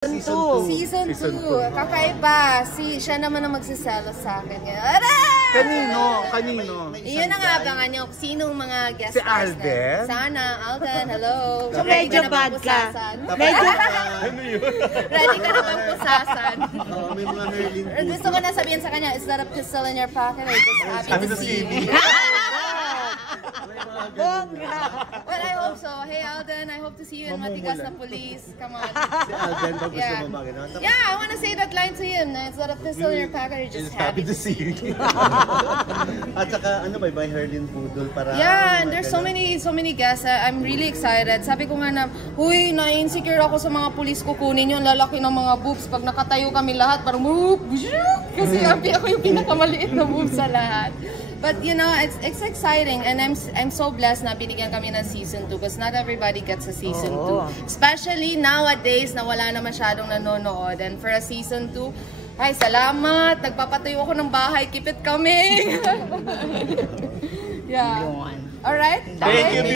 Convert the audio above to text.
Season 2. Kakaiba. Siya naman ang magsiselos sa akin. Kanino? Yun ang abangan nyo. Sinong mga guest si Alden? Sana. Alden, hello. So medyo bad ka. Ano yun? Ready ka na bang pusasan? May mga Merlin po. Gusto ko na sabihin sa kanya, is that a pistol in your pocket or just happy to see me? Well, I hope so. Hey Alden, I hope to see you in Matigas na Police. Come on. Si Alden, pag gusto mo ba gano'n? Yeah, I want to say that line to him. Is that a pistol in your pocket or just happy to see you? At saka, ano ba, by Herlin Pudol para... Yeah, and there's so many guests. I'm really excited. Sabi ko nga na, huy, na-insecure ako sa mga police kukunin yung lalaki ng mga boobs. Pag nakatayo kami lahat, parang kasi ako yung pinakamaliit na boobs sa lahat. But you know, it's exciting, and I'm so blessed na binigyan kami ng season 2 because not everybody gets a season 2. Especially nowadays na wala na masyadong nanonood. And for a season 2, ay salamat, nagpapatayo ako ng bahay, keep it coming. Yeah. All right. Thank you.